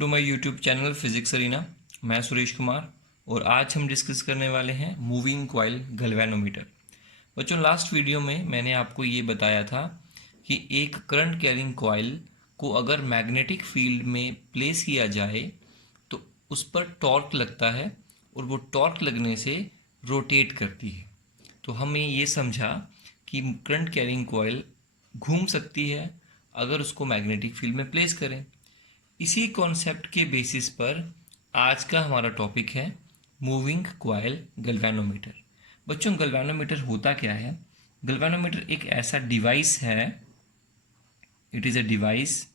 To my YouTube channel physics arena. मैं सुरेश कुमार और आज हम डिस्कस करने वाले हैं मूविंग कॉइल गैल्वेनोमीटर। बच्चों, लास्ट वीडियो में मैंने आपको ये बताया था कि एक करंट कैरिंग कॉइल को अगर मैग्नेटिक फील्ड में प्लेस किया जाए तो उस पर टॉर्क लगता है और वो टॉर्क लगने से रोटेट करती है। तो हमें ये समझा कि करंट कैरिंग कॉइल घूम सकती है अगर उसको मैग्नेटिक फील्ड में प्लेस करें। इसी कॉन्सेप्ट के बेसिस पर आज का हमारा टॉपिक है मूविंग कॉइल गैल्वेनोमीटर। बच्चों, गैल्वेनोमीटर होता क्या है? गैल्वेनोमीटर एक ऐसा डिवाइस है, it is a device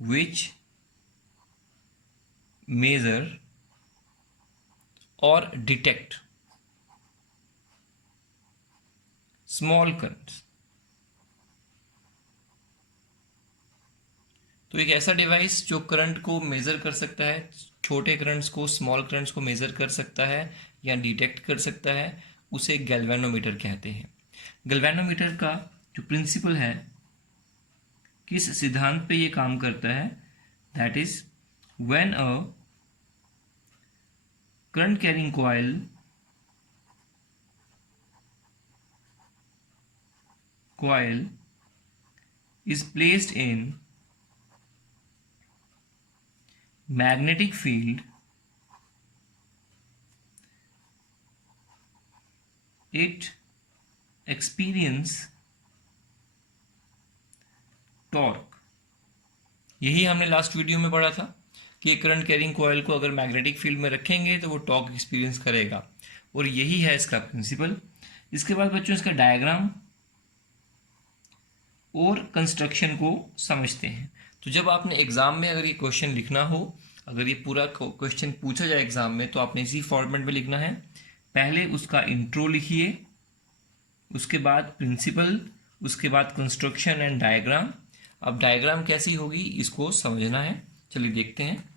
which measure और डिटेक्ट स्मॉल करंट्स। तो एक ऐसा डिवाइस जो करंट को मेज़र कर सकता है, छोटे करंट्स को, स्मॉल करंट्स को मेज़र कर सकता है या डिटेक्ट कर सकता है, उसे गैल्वेनोमीटर कहते हैं। गैल्वेनोमीटर का जो प्रिंसिपल है, किस सिद्धांत पे ये काम करता है, that is when a current carrying coil is placed in magnetic field, it experience torque. यही हमने लास्ट वीडियो में पढ़ा था कि करंट कैरिंग कॉइल को अगर मैग्नेटिक फील्ड में रखेंगे तो वो टॉर्क एक्सपीरियंस करेगा, और यही है इसका प्रिंसिपल। इसके बाद बच्चों इसका डायग्राम और कंस्ट्रक्शन को समझते हैं। तो जब आपने एग्जाम में अगर ये क्वेश्चन लिखना हो, अगर ये पूरा क्वेश्चन पूछा जाए एग्जाम में, तो आपने इसी फॉर्मेट में लिखना है। पहले उसका इंट्रो लिखिए, उसके बाद प्रिंसिपल, उसके बाद कंस्ट्रक्शन एंड डायग्राम। अब डायग्राम कैसी होगी इसको समझना है। चलिए देखते हैं।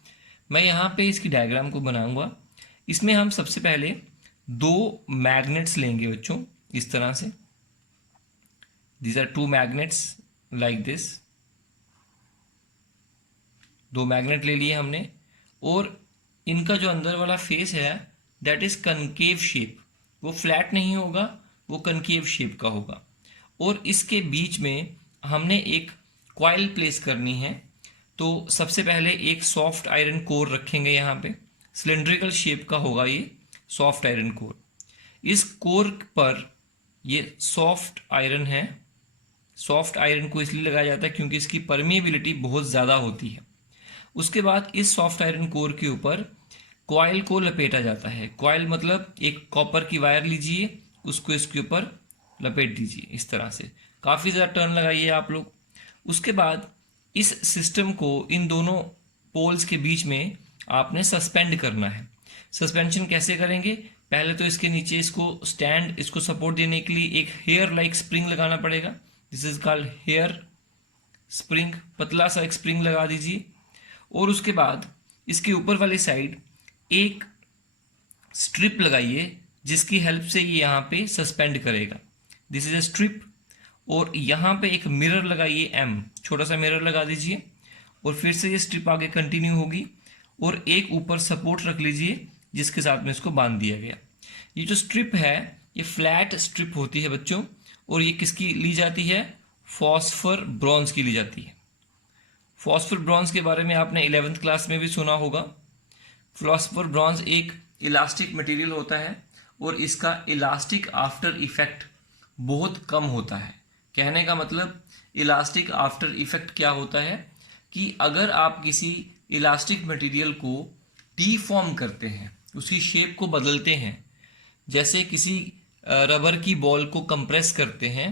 मैं यहाँ पे इसकी डायग्राम को बनाऊंगा। इसमें हम सबसे पहले दो मैग्नेट्स लेंगे बच्चों, इस तरह से। These are two magnets like this। दो मैग्नेट ले लिए हमने, और इनका जो अंदर वाला फेस है दैट इज कनकेव शेप। वो फ्लैट नहीं होगा, वो कनकेव शेप का होगा। और इसके बीच में हमने एक कॉइल प्लेस करनी है। तो सबसे पहले एक सॉफ्ट आयरन कोर रखेंगे यहाँ पे, सिलेंड्रिकल शेप का होगा ये सॉफ्ट आयरन कोर। इस कोर पर ये सॉफ्ट आयरन है। सॉफ्ट आयरन को इसलिए लगाया जाता है क्योंकि इसकी परमिएबिलिटी बहुत ज़्यादा होती है। उसके बाद इस सॉफ्ट आयरन कोर के ऊपर कॉइल को लपेटा जाता है। कॉइल मतलब एक कॉपर की वायर लीजिए, उसको इसके ऊपर लपेट दीजिए इस तरह से। काफ़ी ज़्यादा टर्न लगाइए आप लोग। उसके बाद इस सिस्टम को इन दोनों पोल्स के बीच में आपने सस्पेंड करना है। सस्पेंशन कैसे करेंगे? पहले तो इसके नीचे इसको स्टैंड, इसको सपोर्ट देने के लिए एक हेयर लाइक स्प्रिंग लगाना पड़ेगा। This is called hair spring. पतला सा एक स्प्रिंग लगा दीजिए, और उसके बाद इसके ऊपर वाली साइड एक स्ट्रिप लगाइए जिसकी हेल्प से ये यहाँ पे सस्पेंड करेगा। This is a strip. और यहाँ पे एक मिरर लगाइए, एम छोटा सा मिरर लगा दीजिए, और फिर से ये स्ट्रिप आगे कंटिन्यू होगी, और एक ऊपर सपोर्ट रख लीजिए जिसके साथ में इसको बांध दिया गया। ये जो स्ट्रिप है ये फ्लैट स्ट्रिप होती है बच्चों, और ये किसकी ली जाती है? फॉस्फर ब्रॉन्ज की ली जाती है। फॉस्फर ब्रॉन्ज के बारे में आपने 11th क्लास में भी सुना होगा। फॉस्फर ब्रॉन्ज एक इलास्टिक मटेरियल होता है, और इसका इलास्टिक आफ्टर इफेक्ट बहुत कम होता है। कहने का मतलब इलास्टिक आफ्टर इफेक्ट क्या होता है कि अगर आप किसी इलास्टिक मटेरियल को डीफॉर्म करते हैं, उसकी शेप को बदलते हैं, जैसे किसी रबर की बॉल को कंप्रेस करते हैं,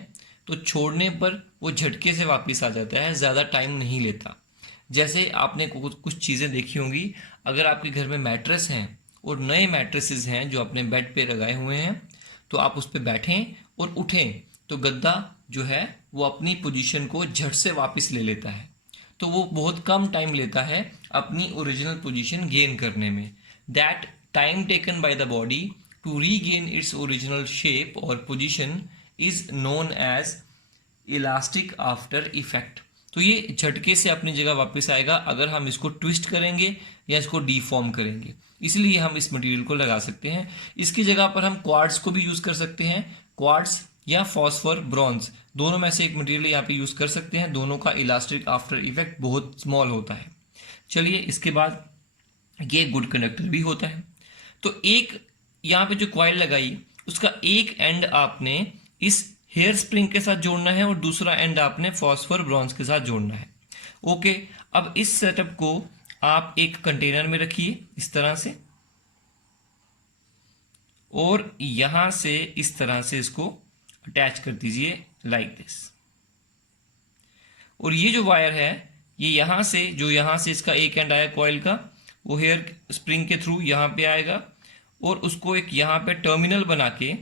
तो छोड़ने पर वो झटके से वापस आ जाता है, ज़्यादा टाइम नहीं लेता। जैसे आपने कुछ चीज़ें देखी होंगी, अगर आपके घर में मैट्रेस हैं और नए मैट्रेसेस हैं जो अपने बेड पे लगाए हुए हैं, तो आप उस पर बैठें और उठें तो गद्दा जो है वो अपनी पोजीशन को झट से वापस ले लेता है। तो वो बहुत कम टाइम लेता है अपनी ओरिजिनल पोजीशन गेन करने में। That time taken by the body to regain its original shape और position is known as elastic after effect. तो ये झटके से अपनी जगह वापस आएगा अगर हम इसको ट्विस्ट करेंगे या इसको डीफॉर्म करेंगे। इसलिए हम इस मटेरियल को लगा सकते हैं। इसकी जगह पर हम क्वार्ट्ज को भी यूज़ कर सकते हैं। क्वार्ट्ज या फॉस्फर ब्रॉन्ज दोनों में से एक मटेरियल यहाँ पे यूज़ कर सकते हैं। दोनों का इलास्टिक आफ्टर इफेक्ट बहुत स्मॉल होता है। चलिए, इसके बाद ये गुड कंडक्टर भी होता है। तो एक यहाँ पे जो कॉइल लगाई उसका एक एंड आपने इस हेयर स्प्रिंग के साथ जोड़ना है और दूसरा एंड आपने फॉस्फर ब्रॉन्ज के साथ जोड़ना है। ओके, अब इस सेटअप को आप एक कंटेनर में रखिए इस तरह से, और यहां से इस तरह से इसको अटैच कर दीजिए लाइक दिस। और ये जो वायर है ये यहां से इसका एक एंड आया कॉइल का, वो हेयर स्प्रिंग के थ्रू यहां पे आएगा और उसको एक यहां पे टर्मिनल बना के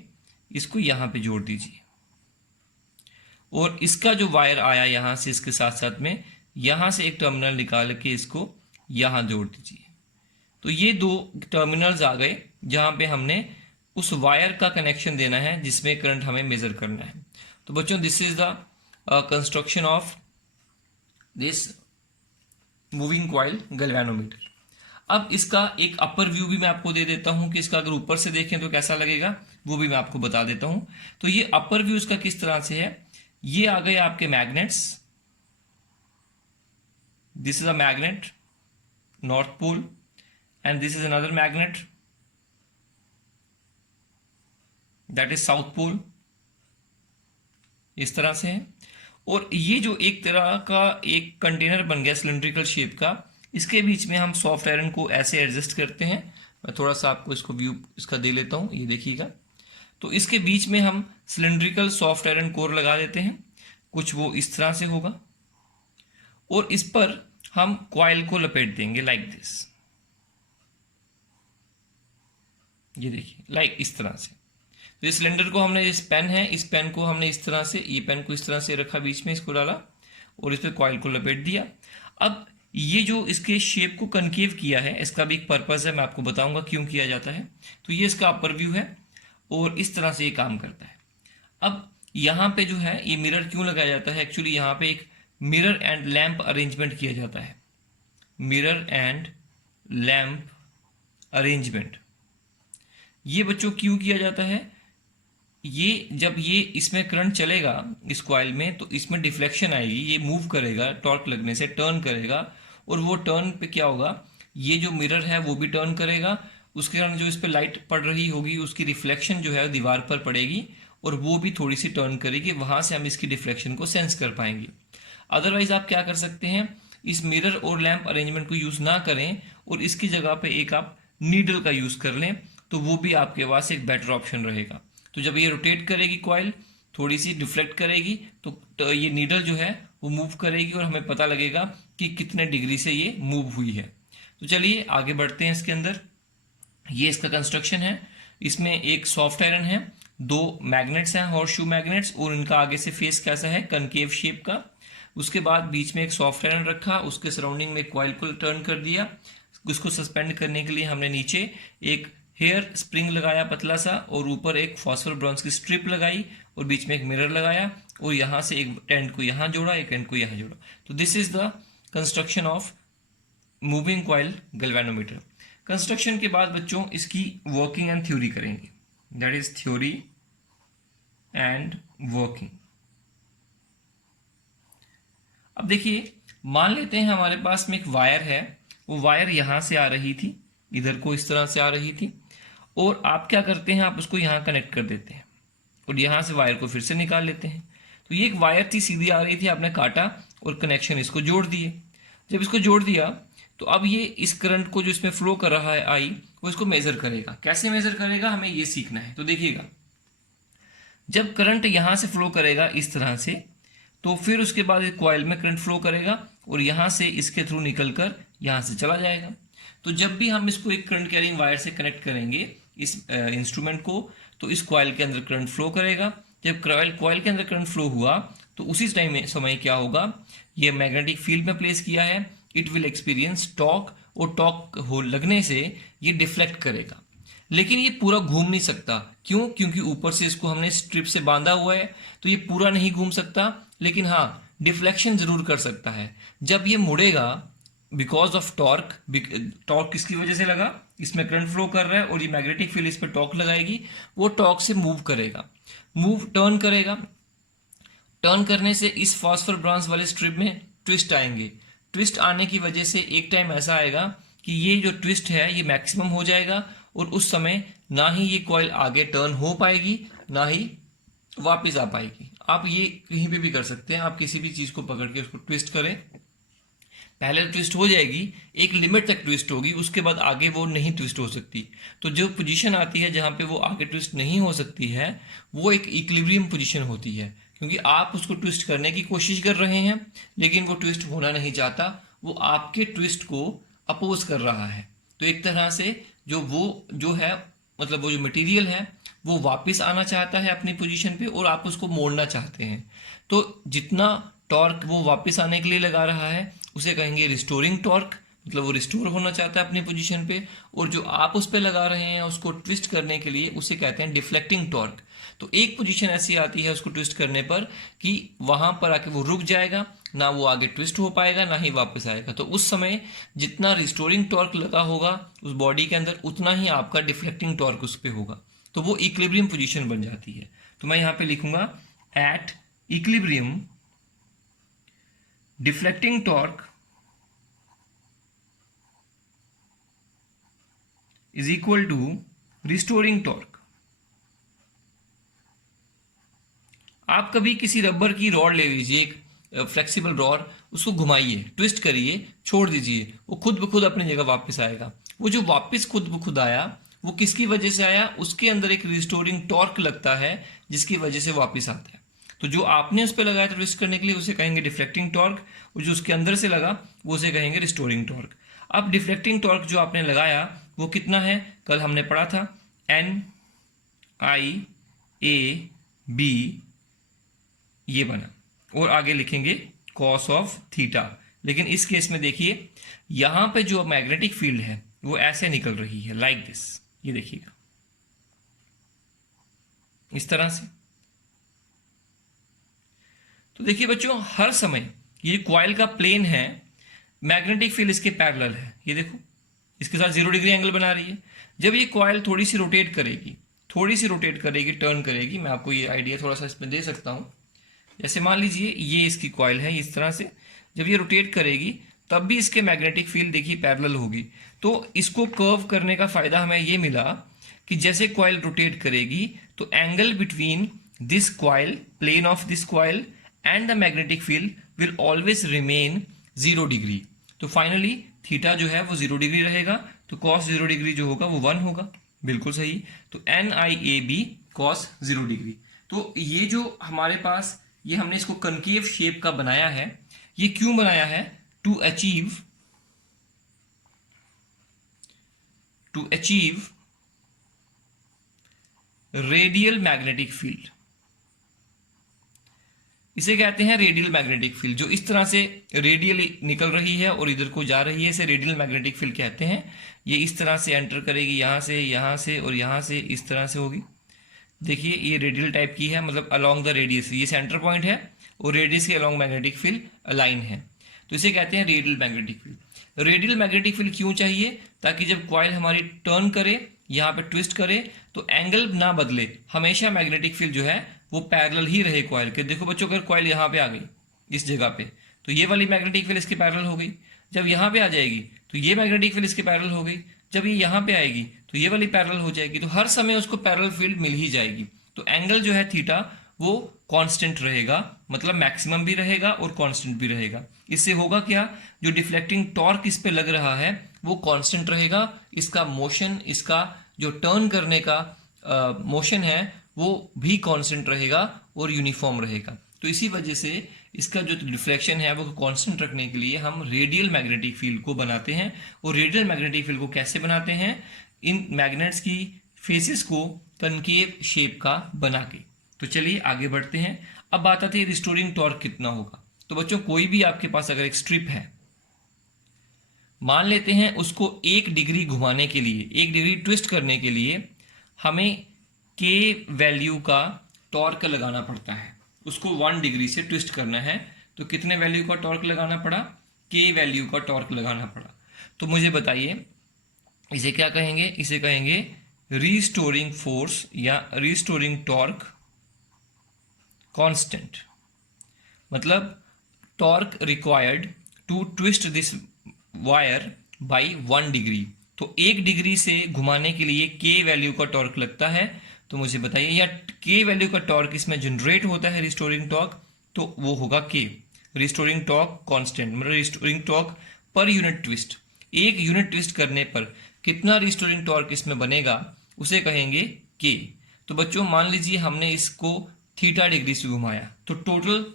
इसको यहां पे जोड़ दीजिए। और इसका जो वायर आया यहां से इसके साथ साथ में यहां से एक टर्मिनल निकाल के इसको यहां जोड़ दीजिए। तो ये दो टर्मिनल्स आ गए जहां पे हमने उस वायर का कनेक्शन देना है जिसमें करंट हमें मेजर करना है। तो बच्चों, this is the construction of this moving coil galvanometer. अब इसका एक अपर व्यू भी मैं आपको दे देता हूं कि इसका अगर ऊपर से देखें तो कैसा लगेगा, वो भी मैं आपको बता देता हूं। तो ये अपर व्यू इसका किस तरह से है, ये आ गए आपके magnets. This is a magnet north pole and this is another magnet that is south pole, इस तरह से है। और ये जो एक तरह का एक कंटेनर बन गया सिलिंड्रिकल शेप का, इसके बीच में हम सॉफ्ट आयरन को ऐसे एडजस्ट करते हैं। मैं थोड़ा सा आपको इसको व्यू इसका दे लेता हूं, ये देखिएगा। तो इसके बीच में हम सिलिंड्रिकल सॉफ्ट आयरन कोर लगा देते हैं, कुछ वो इस तरह से होगा, और इस पर हम कॉइल को लपेट देंगे लाइक दिस। ये देखिए, लाइक इस तरह से। तो इस सिलेंडर को हमने, इस पेन है, इस पेन को हमने इस तरह से, ये पेन को इस तरह से रखा, बीच में इसको डाला और इस पर कॉइल को लपेट दिया। अब ये जो इसके शेप को कनकेव किया है, इसका भी एक पर्पस है, मैं आपको बताऊंगा क्यों किया जाता है। तो ये इसका अपर व्यू है और इस तरह से ये काम करता है। अब यहाँ पे जो है ये मिरर क्यों लगाया जाता है, एक्चुअली यहाँ पे एक मिरर एंड लैंप अरेंजमेंट किया जाता है। मिरर एंड लैंप अरेंजमेंट ये बच्चों क्यों किया जाता है, ये जब ये इसमें करंट चलेगा इस कॉइल में तो इसमें डिफ्लेक्शन आएगी, ये मूव करेगा, टॉर्क लगने से टर्न करेगा, और वो टर्न पे क्या होगा, ये जो मिरर है वो भी टर्न करेगा, उसके कारण जो इस पे लाइट पड़ रही होगी उसकी रिफ्लेक्शन जो है दीवार पर पड़ेगी और वो भी थोड़ी सी टर्न करेगी, वहां से हम इसकी डिफ्लेक्शन को सेंस कर पाएंगे। अदरवाइज आप क्या कर सकते हैं, इस मिरर और लैंप अरेंजमेंट को यूज ना करें और इसकी जगह पे एक आप नीडल का यूज कर लें, तो वो भी आपके पास एक बेटर ऑप्शन रहेगा। तो जब ये रोटेट करेगी कॉइल, थोड़ी सी डिफ्लेक्ट करेगी, तो ये नीडल जो है वो मूव करेगी और हमें पता लगेगा कि कितने डिग्री से ये मूव हुई है। तो चलिए आगे बढ़ते हैं इसके अंदर। ये इसका कंस्ट्रक्शन है, इसमें एक सॉफ्ट आयरन है, दो मैग्नेट्स हैं हॉर्सशू मैग्नेट्स, और इनका आगे से फेस कैसा है, कनकेव शेप का। उसके बाद बीच में एक सॉफ्ट आयरन रखा, उसके सराउंडिंग में कॉइल को टर्न कर दिया। उसको सस्पेंड करने के लिए हमने नीचे एक हेयर स्प्रिंग लगाया पतला सा, और ऊपर एक फॉस्फर ब्रॉन्ज की स्ट्रिप लगाई, और बीच में एक मिरर लगाया, और यहाँ से एक एंड को यहाँ जोड़ा, एक एंड को यहाँ जोड़ा। तो this is the construction of moving coil galvanometer. Construction के बाद बच्चों इसकी वर्किंग एंड थ्योरी करेंगे, that is theory and working. अब देखिए, मान लेते हैं हमारे पास में एक वायर है, वो वायर यहां से आ रही थी, इधर को इस तरह से आ रही थी, और आप क्या करते हैं, आप उसको यहां कनेक्ट कर देते हैं और यहां से वायर को फिर से निकाल लेते हैं। तो ये एक वायर थी, सीधी आ रही थी, आपने काटा और कनेक्शन इसको जोड़ दिए। जब इसको जोड़ दिया तो अब ये इस करंट को जो इसमें फ्लो कर रहा है आई, वो इसको मेजर करेगा। कैसे मेजर करेगा, हमें ये सीखना है। तो देखिएगा, जब करंट यहां से फ्लो करेगा इस तरह से, तो फिर उसके बाद एक कॉइल में करंट फ्लो करेगा और यहां से इसके थ्रू निकलकर यहां से चला जाएगा। तो जब भी हम इसको एक करंट कैरिंग वायर से कनेक्ट करेंगे इस इंस्ट्रूमेंट को, तो इस कॉइल के अंदर करंट फ्लो करेगा। जब कॉइल के अंदर करंट फ्लो हुआ तो उसी टाइम में समय क्या होगा, ये मैग्नेटिक फील्ड में प्लेस किया है, इट विल एक्सपीरियंस टॉर्क, और टॉर्क हो लगने से ये डिफ्लेक्ट करेगा। लेकिन ये पूरा घूम नहीं सकता, क्यों, क्योंकि ऊपर से इसको हमने स्ट्रिप से बांधा हुआ है, तो ये पूरा नहीं घूम सकता। लेकिन हाँ, डिफ्लेक्शन जरूर कर सकता है। जब ये मुड़ेगा बिकॉज ऑफ टॉर्क, टॉर्क किसकी वजह से लगा, इसमें करंट फ्लो कर रहा है और ये मैग्नेटिक फील्ड इस पर टॉर्क लगाएगी, वो टॉर्क से मूव करेगा, टर्न करेगा। टर्न करने से इस फॉस्फर ब्रॉन्ज वाले स्ट्रिप में ट्विस्ट आएंगे। ट्विस्ट आने की वजह से एक टाइम ऐसा आएगा कि ये जो ट्विस्ट है ये मैक्सिमम हो जाएगा और उस समय ना ही ये कॉइल आगे टर्न हो पाएगी ना ही वापस आ पाएगी। आप ये कहीं पे भी कर सकते हैं, आप किसी भी चीज को पकड़ के उसको ट्विस्ट करें, पहले ट्विस्ट हो जाएगी, एक लिमिट तक ट्विस्ट होगी, उसके बाद आगे वो नहीं ट्विस्ट हो सकती। तो जो पोजीशन आती है जहां पे वो आगे ट्विस्ट नहीं हो सकती है वो एक इक्विलिब्रियम पोजीशन होती है, क्योंकि आप उसको ट्विस्ट करने की कोशिश कर रहे हैं लेकिन वो ट्विस्ट होना नहीं चाहता, वो आपके ट्विस्ट को अपोज कर रहा है। तो एक तरह से जो है मतलब वो जो मटेरियल है वो वापस आना चाहता है अपनी पोजीशन पे और आप उसको मोड़ना चाहते हैं। तो जितना टॉर्क वो वापस आने के लिए लगा रहा है उसे कहेंगे रिस्टोरिंग टॉर्क, मतलब वो रिस्टोर होना चाहता है अपनी पोजीशन पे, और जो आप उस पे लगा रहे हैं उसको ट्विस्ट करने के लिए उसे कहते हैं डिफ्लेक्टिंग टॉर्क। तो एक पोजीशन ऐसी आती है उसको ट्विस्ट करने पर कि वहां पर आके वो रुक जाएगा, ना वो आगे ट्विस्ट हो पाएगा ना ही वापस आएगा। तो उस समय जितना रिस्टोरिंग टॉर्क लगा होगा उस बॉडी के अंदर उतना ही आपका डिफ्लेक्टिंग टॉर्क उस पर होगा, तो वो इक्विलिब्रियम पोजीशन बन जाती है। तो मैं यहां पे लिखूंगा at equilibrium deflecting torque is equal to restoring torque. आप कभी किसी रबर की रॉड ले लीजिए, एक फ्लेक्सिबल रॉड, उसको घुमाइए, ट्विस्ट करिए, छोड़ दीजिए, वो खुद ब खुद अपनी जगह वापस आएगा। वो जो वापस खुद ब खुद आया वो किसकी वजह से आया, उसके अंदर एक रिस्टोरिंग टॉर्क लगता है जिसकी वजह से वापस आता है। तो जो आपने उस पर लगाया था ट्विस्ट करने के लिए उसे कहेंगे डिफ्लेक्टिंग टॉर्क, और जो उसके अंदर से लगा वो उसे कहेंगे रिस्टोरिंग टॉर्क। अब डिफ्लेक्टिंग टॉर्क जो आपने लगाया वो कितना है, कल हमने पढ़ा था NIAB, ये बना, और आगे लिखेंगे कॉस ऑफ थीटा। लेकिन इस केस में देखिए यहां पे जो मैग्नेटिक फील्ड है वो ऐसे निकल रही है, लाइक दिस, ये देखिएगा इस तरह से। तो देखिए बच्चों हर समय ये कॉइल का प्लेन है, मैग्नेटिक फील्ड इसके पैरेलल है, ये देखो इसके साथ 0 डिग्री एंगल बना रही है। जब ये कॉइल थोड़ी सी रोटेट करेगी, टर्न करेगी, मैं आपको ये आइडिया थोड़ा सा इसमें दे सकता हूं। जैसे मान लीजिए ये इसकी कॉइल है, इस तरह से जब ये रोटेट करेगी तब भी इसके मैग्नेटिक फील्ड देखिए पैरेलल होगी। तो इसको कर्व करने का फायदा हमें ये मिला कि जैसे कॉइल रोटेट करेगी तो angle between this coil, plane of this coil and the magnetic field will always remain 0 degree. तो फाइनली थीटा जो है वो 0 डिग्री रहेगा, तो कॉस 0 डिग्री जो होगा वो 1 होगा, बिल्कुल सही। तो NIAB कॉस 0 डिग्री। तो ये जो हमारे पास ये हमने इसको कनकेव शेप का बनाया है, ये क्यों बनाया है, to achieve radial magnetic field. इसे कहते हैं रेडियल मैग्नेटिक फील्ड, जो इस तरह से रेडियल निकल रही है और इधर को जा रही है, इसे रेडियल मैग्नेटिक फील्ड कहते हैं। ये इस तरह से एंटर करेगी, यहां से और यहां से इस तरह से होगी। देखिए ये रेडियल टाइप की है, मतलब अलोंग द रेडियस, ये सेंटर पॉइंट है और रेडियस के अलोंग मैग्नेटिक फील्ड अलाइन है, तो इसे कहते हैं radial magnetic field. Radial magnetic field क्यों चाहिए, ताकि जब कॉइल हमारी टर्न करे, यहाँ पे ट्विस्ट करे, तो एंगल ना बदले, हमेशा मैग्नेटिक फील्ड जो है वो पैरेलल ही रहे कॉइल के। देखो बच्चों अगर कॉइल यहाँ पे आ गई इस जगह पे, तो ये वाली मैग्नेटिक फील्ड इसके पैरेलल हो गई, जब यहाँ पे आ जाएगी तो ये मैग्नेटिक फील्ड इसके पैरेलल हो गई, जब ये यहाँ पे आएगी तो ये वाली पैरेलल हो जाएगी, तो हर समय उसको पैरेलल फील्ड मिल ही जाएगी। तो एंगल जो है थीटा वो कांस्टेंट रहेगा, मतलब मैक्सिमम भी रहेगा और कांस्टेंट भी रहेगा। इससे होगा क्या, जो डिफ्लेक्टिंग टॉर्क इस पे लग रहा है वो कांस्टेंट रहेगा, इसका मोशन, इसका जो टर्न करने का मोशन है वो भी कांस्टेंट रहेगा और यूनिफॉर्म रहेगा। तो इसी वजह से इसका जो डिफ्लेक्शन है वो कांस्टेंट रखने के लिए हम रेडियल मैग्नेटिक फील्ड को बनाते हैं। और रेडियल मैग्नेटिक फील्ड को कैसे बनाते हैं, इन मैग्नेट्स की फेसेस को कनकेव शेप का बना के। तो चलिए आगे बढ़ते हैं। अब बात आती है रिस्टोरिंग टॉर्क कितना होगा। तो बच्चों कोई भी आपके पास अगर एक स्ट्रिप है, मान लेते हैं उसको 1 डिग्री घुमाने के लिए, 1 डिग्री ट्विस्ट करने के लिए हमें के वैल्यू का टॉर्क लगाना पड़ता है, उसको 1 डिग्री से ट्विस्ट करना है तो कितने वैल्यू का टॉर्क लगाना पड़ा, के वैल्यू का टॉर्क लगाना पड़ा। तो मुझे बताइए इसे क्या कहेंगे, इसे कहेंगे रीस्टोरिंग फोर्स या रीस्टोरिंग टॉर्क कांस्टेंट। मतलब torque required to twist this wire by 1 degree. तो 1 डिग्री से घुमाने के लिए के वैल्यू का टॉर्क लगता है। तो मुझे बताइए या के वैल्यू का टॉर्क इसमें जनरेट होता है रिस्टोरिंग टॉर्क, तो वो होगा के, रिस्टोरिंग टॉर्क कांस्टेंट, मतलब restoring torque per unit twist. एक यूनिट ट्विस्ट करने पर कितना रिस्टोरिंग टॉर्क इसमें बनेगा उसे कहेंगे के। तो बच्चों मान लीजिए हमने इसको थीटा डिग्री से घुमाया, तो टोटल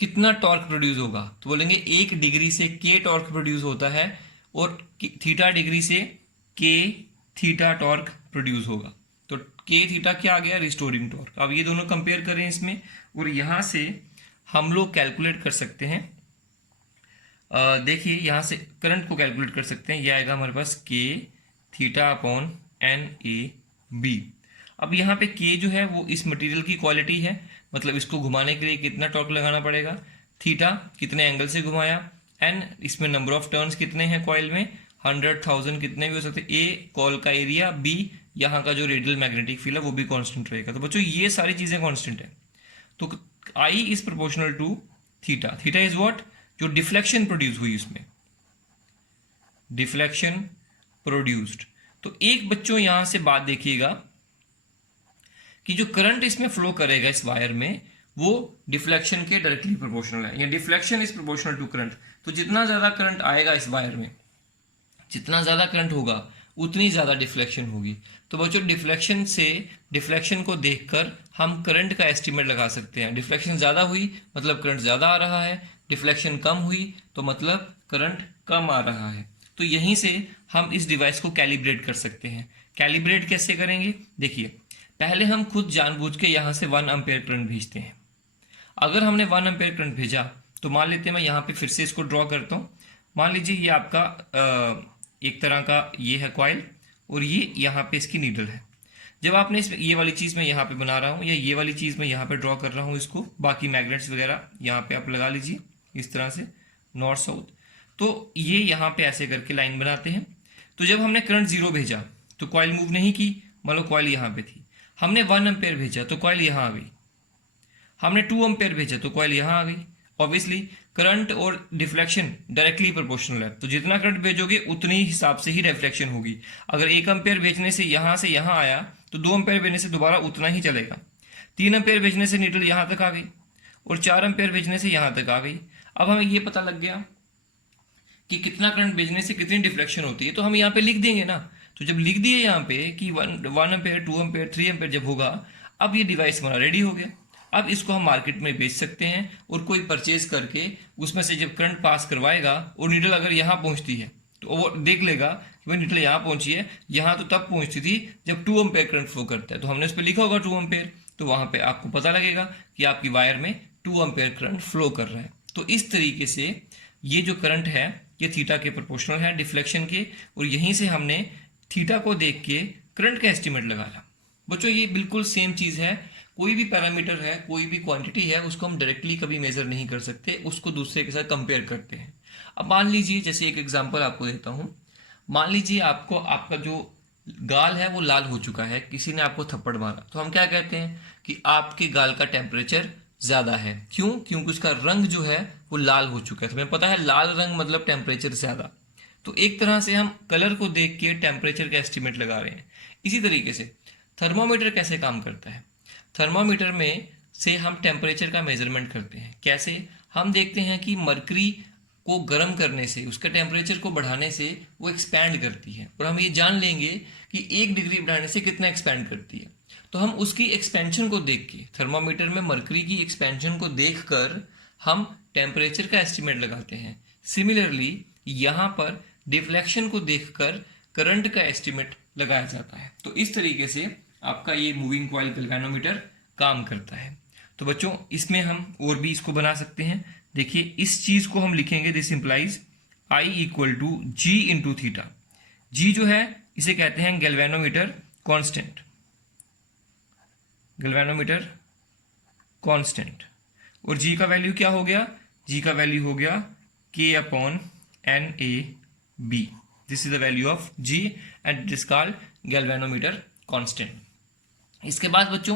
कितना टॉर्क प्रोड्यूस होगा, तो बोलेंगे 1 डिग्री से के टॉर्क प्रोड्यूस होता है और थीटा डिग्री से के थीटा टॉर्क प्रोड्यूस होगा। तो के थीटा क्या आ गया, रिस्टोरिंग टॉर्क। अब ये दोनों कंपेयर करें इसमें, और यहां से हम लोग कैलकुलेट कर सकते हैं। देखिए यहां से करंट को कैलकुलेट कर सकते हैं, यह आएगा हमारे पास K theta upon N A B. अब यहाँ पे के जो है वो इस मटेरियल की क्वालिटी है, मतलब इसको घुमाने के लिए कितना टॉर्क लगाना पड़ेगा, थीटा कितने एंगल से घुमाया, एन इसमें नंबर ऑफ टर्न्स कितने हैं कॉइल में, 100,000 कितने भी हो सकते, ए कॉइल का एरिया, बी यहाँ का जो रेडियल मैग्नेटिक फील्ड है वो भी कांस्टेंट रहेगा। तो बच्चों ये सारी चीजें कांस्टेंट है। तो I is proportional to theta. Theta is what, जो डिफ्लेक्शन प्रोड्यूस हुई उसमें, डिफ्लेक्शन प्रोड्यूस्ड। तो एक बच्चों यहां से बात देखिएगा कि जो करंट इसमें फ्लो करेगा इस वायर में वो डिफ्लेक्शन के डायरेक्टली प्रोपोर्शनल है, या deflection is proportional to current. तो जितना ज्यादा करंट आएगा इस वायर में, जितना ज्यादा करंट होगा उतनी ज्यादा डिफ्लेक्शन होगी। तो बच्चों डिफ्लेक्शन से, डिफ्लेक्शन को देखकर हम करंट का एस्टिमेट लगा सकते हैं। डिफ्लेक्शन ज्यादा हुई मतलब करंट ज्यादा आ रहा है, डिफ्लेक्शन कम हुई तो मतलब करंट कम आ रहा है। तो यहीं से हम इस डिवाइस को कैलिब्रेट कर सकते हैं। कैलिब्रेट कैसे करेंगे, देखिए पहले हम खुद जानबूझ के यहाँ से 1 एम्पेयर करंट भेजते हैं। अगर हमने 1 एम्पेयर करंट भेजा तो मान लेते हैं, मैं यहाँ पे फिर से इसको ड्रॉ करता हूँ। मान लीजिए ये आपका एक तरह का ये है कॉइल और ये यहाँ पे इसकी नीडल है। जब आपने इस ये वाली चीज़ मैं यहाँ पे बना रहा हूँ या ये वाली चीज़ मैं यहाँ पे ड्रॉ कर रहा हूँ इसको, बाकी मैग्नेट्स वगैरह यहाँ पे आप लगा लीजिए इस तरह से नॉर्थ साउथ। तो ये यहाँ पे ऐसे करके लाइन बनाते हैं। तो जब हमने करंट 0 भेजा तो कॉइल मूव नहीं की, मान लो कॉइल यहाँ पे थी। हमने 1 एम्पेयर भेजा तो कॉइल यहाँ आ गई। हमने 2 एम्पेयर भेजा तो कॉइल यहाँ आ गई। ऑब्वियसली करंट और डिफ्लेक्शन डायरेक्टली प्रोपोर्शनल है, तो जितना करंट भेजोगे उतनी हिसाब से ही रिफ्लेक्शन होगी। अगर 1 एम्पेयर भेजने से यहाँ आया तो 2 एम्पेयर भेजने से दोबारा उतना ही चलेगा। 3 एम्पेयर भेजने से नीडल यहाँ तक आ गई और 4 एम्पेयर भेजने से यहाँ तक आ गई। अब हमें ये पता लग गया कि कितना करंट भेजने से कितनी डिफ्लेक्शन होती है, तो हम यहाँ पे लिख देंगे ना। तो जब लिख दिए यहाँ पे कि 1 एम्पेयर 2 एम्पेयर 3 एम्पेयर जब होगा, अब ये डिवाइस हमारा रेडी हो गया। अब इसको हम मार्केट में बेच सकते हैं और कोई परचेज करके उसमें से जब करंट पास करवाएगा और नीडल अगर यहाँ पहुंचती है तो वो देख लेगा कि भाई नीडल यहाँ पहुंची है, यहाँ तो तब पहुंचती थी जब 2 एम्पेयर करंट फ्लो करता है, तो हमने उस पर लिखा होगा 2 एम्पेयर, तो वहां पे आपको पता लगेगा कि आपकी वायर में 2 एम्पेयर करंट फ्लो कर रहा है। तो इस तरीके से ये जो करंट है ये थीटा के प्रोपोर्शनल है डिफ्लेक्शन के, और यहीं से हमने थीटा को देख के करंट का एस्टिमेट लगाया। बच्चों ये बिल्कुल सेम चीज है, कोई भी पैरामीटर है, कोई भी क्वांटिटी है, उसको हम डायरेक्टली कभी मेजर नहीं कर सकते, उसको दूसरे के साथ कंपेयर करते हैं। अब मान लीजिए, जैसे एक एग्जांपल आपको देता हूं, मान लीजिए आपको आपका जो गाल है वो लाल हो चुका है, किसी ने आपको थप्पड़ मारा, तो हम क्या कहते हैं कि आपके गाल का टेम्परेचर ज्यादा है। क्यों? क्योंकि उसका रंग जो है वो लाल हो चुका है। तो हमें पता है लाल रंग मतलब टेम्परेचर ज्यादा। तो एक तरह से हम कलर को देख के टेम्परेचर का एस्टिमेट लगा रहे हैं। इसी तरीके से थर्मोमीटर कैसे काम करता है, थर्मोमीटर में से हम टेम्परेचर का मेजरमेंट करते हैं। कैसे? हम देखते हैं कि मरकरी को गर्म करने से, उसके टेम्परेचर को बढ़ाने से वो एक्सपैंड करती है, और हम ये जान लेंगे कि 1 डिग्री बढ़ाने से कितना एक्सपैंड करती है। तो हम उसकी एक्सपेंशन को देख के, थर्मोमीटर में मरकरी की एक्सपेंशन को देखकर हम टेम्परेचर का एस्टिमेट लगाते हैं। सिमिलरली यहाँ पर डिफ्लेक्शन को देखकर करंट का एस्टिमेट लगाया जाता है। तो इस तरीके से आपका ये मूविंग कॉइल गैल्वेनोमीटर काम करता है। तो बच्चों इसमें हम और भी इसको बना सकते हैं। देखिए इस चीज को हम लिखेंगे, this implies I equal to G into theta. G जो है इसे कहते हैं गैल्वेनोमीटर कांस्टेंट, गैल्वेनोमीटर कांस्टेंट, और जी का वैल्यू क्या हो गया, जी का वैल्यू हो गया K/NaB। This is the value of G and it is called galvanometer constant. इसके बाद बच्चों